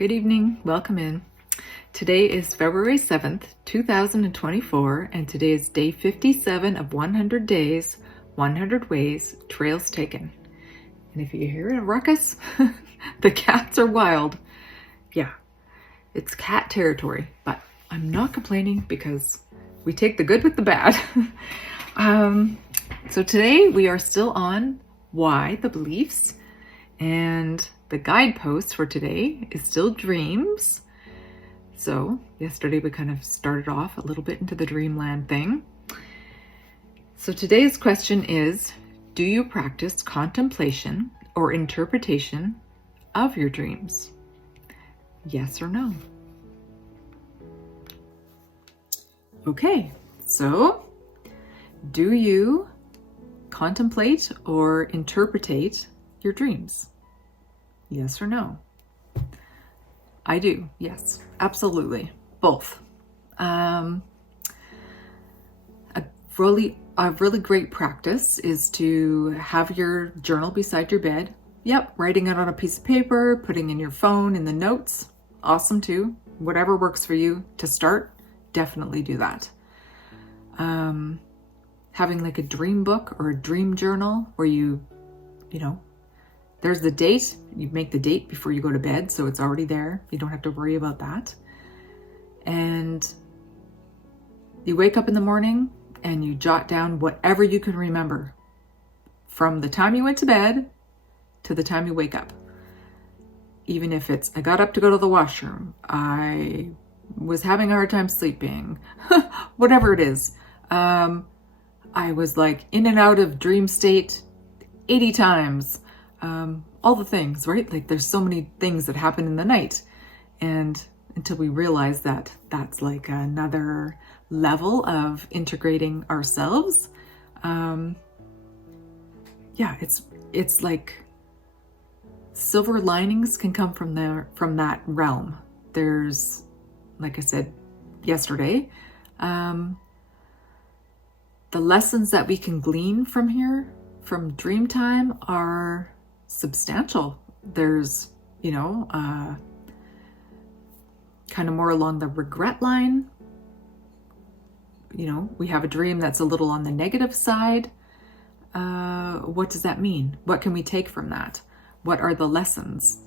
Good evening, welcome in. Today is February 7th, 2024, and today is day 57 of 100 days, 100 ways, trails taken. And if you hear a ruckus, the cats are wild. Yeah, it's cat territory, but I'm not complaining because we take the good with the bad. So today we are still on why, the beliefs, and the guidepost for today is still dreams. So yesterday we kind of started off a little bit into the dreamland thing. So today's question is, do you practice contemplation or interpretation of your dreams? Yes or no? Okay, so do you contemplate or interpretate your dreams? Yes or no? I do. Yes, absolutely. Both. A really great practice is to have your journal beside your bed. Yep, writing it on a piece of paper, putting in your phone in the notes. Awesome too. Whatever works for you to start, definitely do that. Having like a dream book or a dream journal where you know, there's the date. You make the date before you go to bed, so it's already there. You don't have to worry about that. And you wake up in the morning and you jot down whatever you can remember from the time you went to bed to the time you wake up. Even if it's, I got up to go to the washroom, I was having a hard time sleeping, whatever it is. I was like in and out of dream state 80 times. All the things, right? Like there's so many things that happen in the night. And until we realize that that's like another level of integrating ourselves. Yeah, it's like silver linings can come from that realm. There's, like I said yesterday, the lessons that we can glean from here, from dream time, are substantial. There's, kind of more along the regret line. We have a dream that's a little on the negative side. What does that mean? What can we take from that? What are the lessons?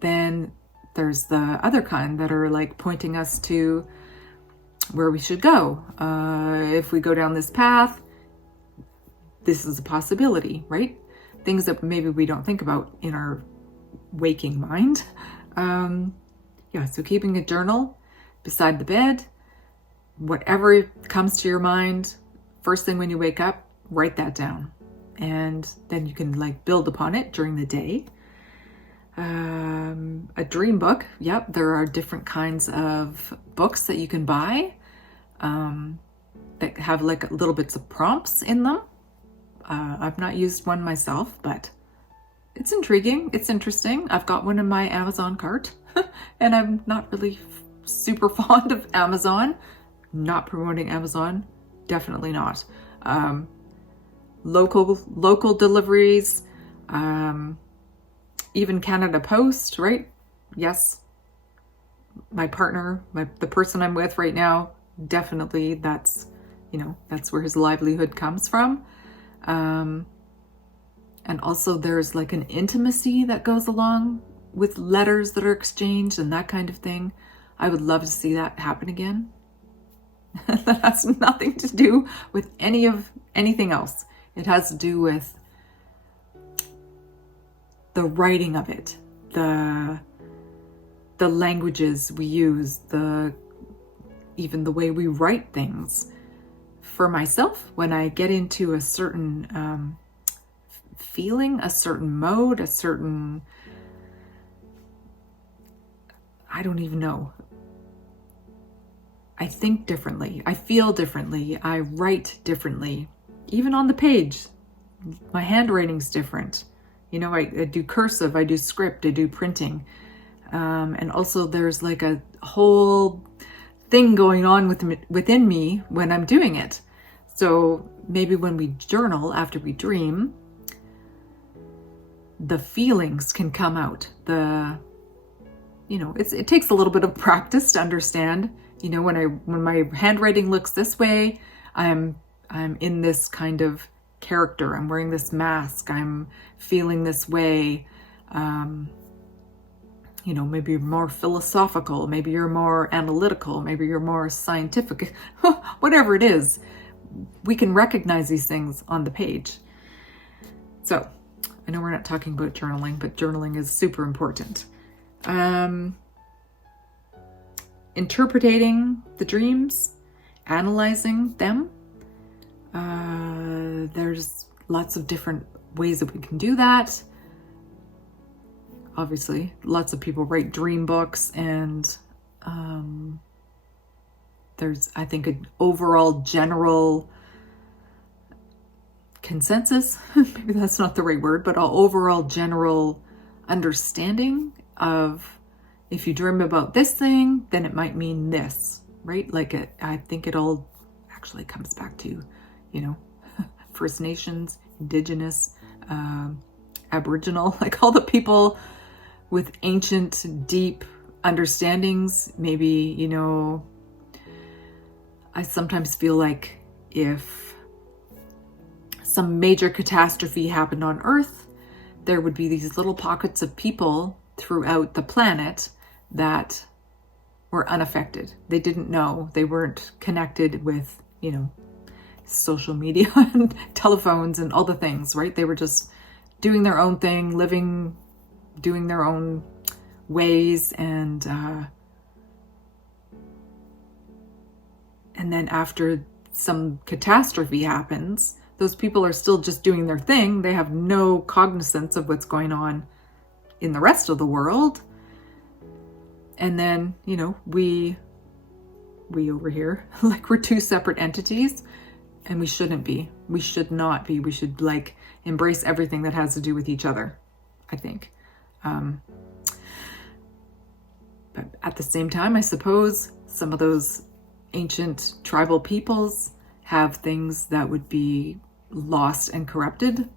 Then there's the other kind that are like pointing us to where we should go. If we go down this path, this is a possibility, right? Things that maybe we don't think about in our waking mind. So keeping a journal beside the bed, whatever comes to your mind, first thing when you wake up, write that down. And then you can like build upon it during the day. A dream book. Yep, there are different kinds of books that you can buy that have like little bits of prompts in them. I've not used one myself, but it's intriguing. It's interesting. I've got one in my Amazon cart and I'm not really super fond of Amazon. Not promoting Amazon. Definitely not. Local deliveries, even Canada Post, right? Yes. My partner, the person I'm with right now, definitely that's where his livelihood comes from. And also there's like an intimacy that goes along with letters that are exchanged and that kind of thing. I would love to see that happen again. That has nothing to do with anything else. It has to do with the writing of it, the languages we use, even the way we write things. For myself, when I get into a certain feeling, a certain mode, a certain, I don't even know. I think differently. I feel differently. I write differently. Even on the page, my handwriting's different. I do cursive, I do script, I do printing. And also there's like a whole thing going on within me when I'm doing it. So maybe when we journal after we dream, the feelings can come out. it takes a little bit of practice to understand, when my handwriting looks this way, I'm in this kind of character. I'm wearing this mask. I'm feeling this way. Maybe you're more philosophical, maybe you're more analytical, maybe you're more scientific, whatever it is, we can recognize these things on the page. So I know we're not talking about journaling, but journaling is super important. Interpreting the dreams, analyzing them. There's lots of different ways that we can do that. Obviously, lots of people write dream books, and there's, I think, an overall general consensus, maybe that's not the right word, but an overall general understanding of, if you dream about this thing, then it might mean this, right? I think it all actually comes back to, First Nations, Indigenous, Aboriginal, all the people with ancient, deep understandings. Maybe, I sometimes feel like if some major catastrophe happened on Earth, there would be these little pockets of people throughout the planet that were unaffected. They didn't know. They weren't connected with, social media and telephones and all the things, right? They were just doing their own thing, living, doing their own ways, and then after some catastrophe happens, those people are still just doing their thing. They have no cognizance of what's going on in the rest of the world. And then, we over here, we're two separate entities, and we shouldn't be. We should not be. We should embrace everything that has to do with each other, I think. But at the same time, I suppose some of those ancient tribal peoples have things that would be lost and corrupted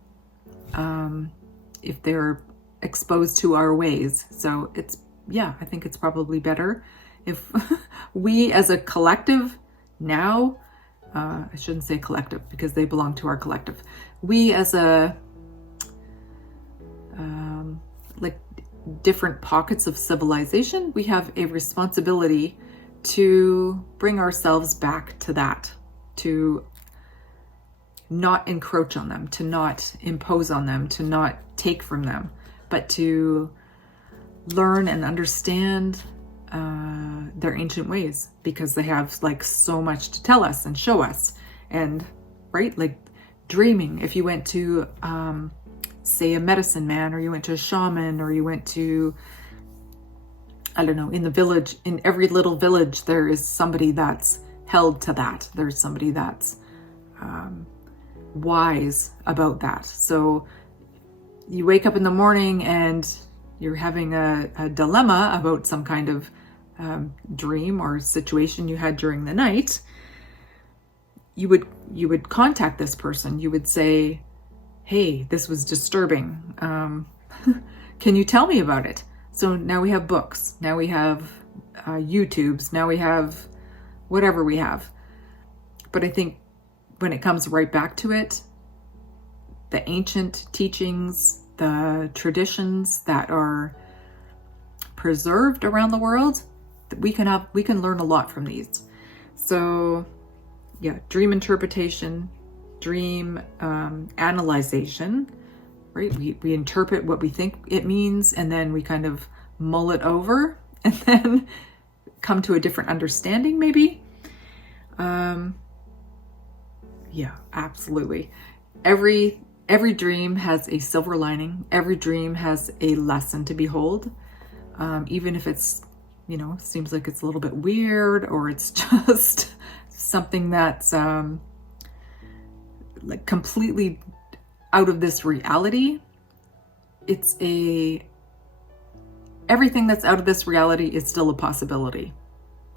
if they're exposed to our ways. So I think it's probably better if we as a collective now, I shouldn't say collective because they belong to our collective. We as a, different pockets of civilization, we have a responsibility to bring ourselves back to that, to not encroach on them, to not impose on them, to not take from them, but to learn and understand their ancient ways, because they have so much to tell us and show us. And right, dreaming, if you went to say a medicine man, or you went to a shaman, or you went to, I don't know, in the village, in every little village, there is somebody that's held to that. There's somebody that's wise about that. So you wake up in the morning and you're having a dilemma about some kind of dream or situation you had during the night, you would contact this person. You would say, hey, this was disturbing. Can you tell me about it? So now we have books. Now we have YouTubes. Now we have whatever we have. But I think when it comes right back to it, the ancient teachings, the traditions that are preserved around the world, we can learn a lot from these. So yeah, dream interpretation, dream analyzation, right? We interpret what we think it means, and then we kind of mull it over and then come to a different understanding maybe. Yeah, absolutely. Every dream has a silver lining. Every dream has a lesson to behold. Even if it's, seems like it's a little bit weird, or it's just something that's completely out of this reality. Everything that's out of this reality is still a possibility.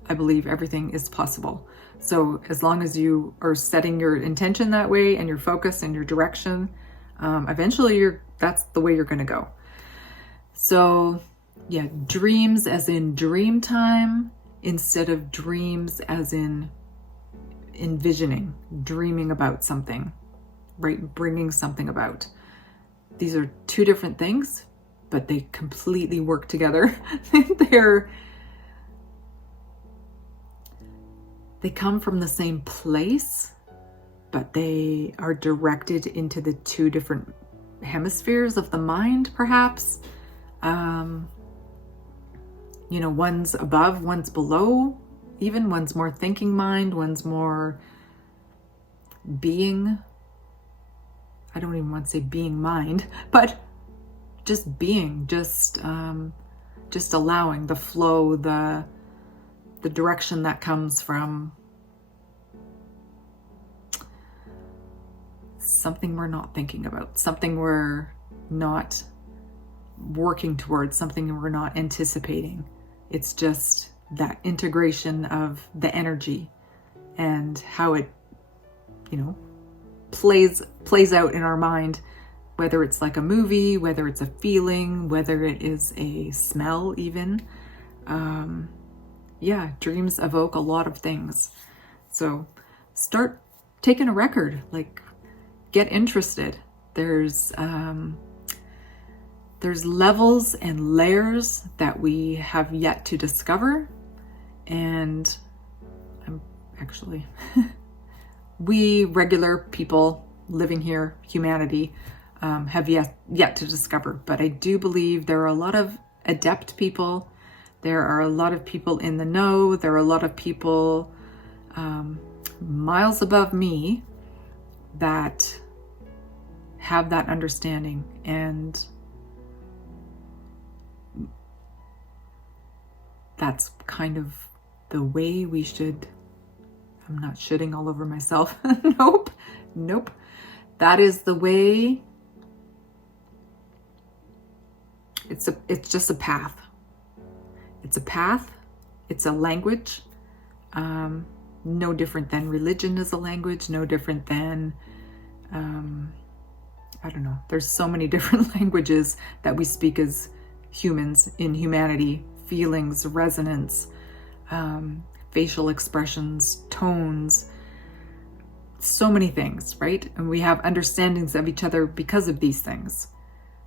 I believe everything is possible. So as long as you are setting your intention that way, and your focus and your direction, eventually that's the way you're going to go. So yeah, dreams as in dream time instead of dreams as in envisioning, dreaming about something, right? Bringing something about. These are two different things, but they completely work together. They come from the same place, but they are directed into the two different hemispheres of the mind, perhaps. One's above, one's below, even one's more thinking mind, one's more being. I don't even want to say being mind, but just being, just allowing the flow, the direction that comes from something we're not thinking about, something we're not working towards, something we're not anticipating. It's just that integration of the energy and how it, plays out in our mind, whether it's like a movie, whether it's a feeling, whether it is a smell even. Dreams evoke a lot of things. So start taking a record, like get interested. There's levels and layers that we have yet to discover. And I'm actually, we regular people living here, humanity, have yet to discover. But I do believe there are a lot of adept people. There are a lot of people in the know. There are a lot of people miles above me that have that understanding. And that's kind of the way we should. I'm not shitting all over myself. Nope. That is the way. It's just a path. It's a path. It's a language. No different than religion is a language. No different than, I don't know. There's so many different languages that we speak as humans in humanity. Feelings, resonance, facial expressions, tones, so many things, right? And we have understandings of each other because of these things.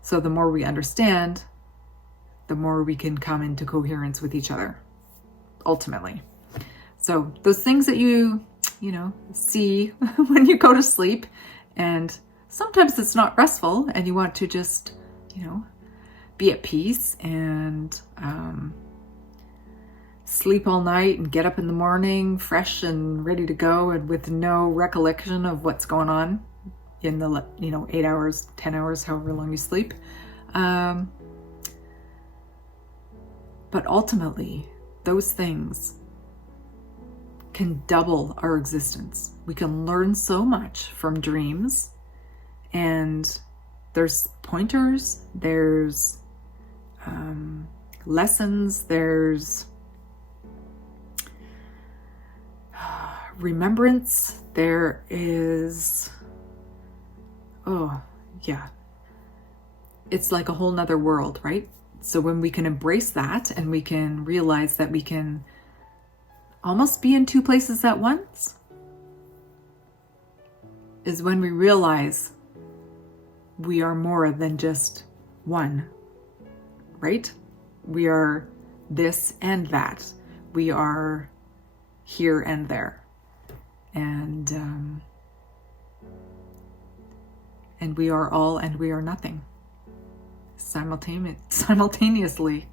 So the more we understand, the more we can come into coherence with each other, ultimately. So those things that you see when you go to sleep, and sometimes it's not restful and you want to just, be at peace and sleep all night and get up in the morning fresh and ready to go and with no recollection of what's going on in the 8 hours, 10 hours, however long you sleep. But ultimately, those things can double our existence. We can learn so much from dreams, and there's pointers, there's lessons, there's remembrance, there is, it's like a whole nother world, right? So when we can embrace that and we can realize that we can almost be in two places at once, is when we realize we are more than just one, right? We are this and that. We are here and there. And we are all and we are nothing simultaneously.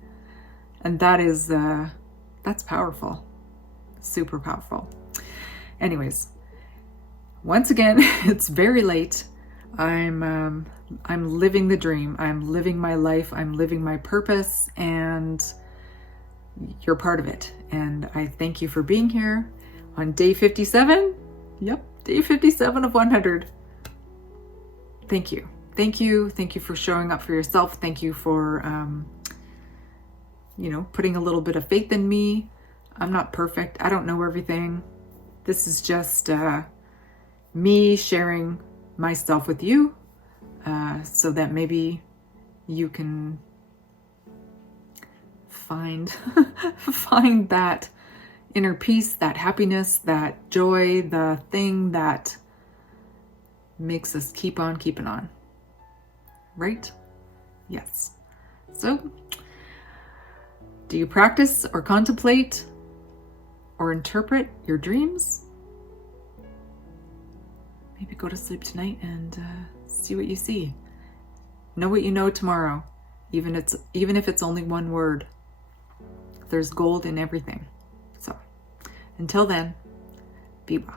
And that is, that's powerful, super powerful. Anyways, once again, it's very late. I'm living the dream. I'm living my life. I'm living my purpose, and you're part of it. And I thank you for being here on day 57. Yep, day 57 of 100. Thank you. Thank you. Thank you for showing up for yourself. Thank you for, putting a little bit of faith in me. I'm not perfect. I don't know everything. This is just me sharing myself with you, so that maybe you can find find that inner peace, that happiness, that joy, the thing that makes us keep on keeping on. Right? Yes. So, do you practice or contemplate or interpret your dreams? Maybe go to sleep tonight and see what you see. Know what you know tomorrow, even if it's only one word. There's gold in everything. So, until then, be well.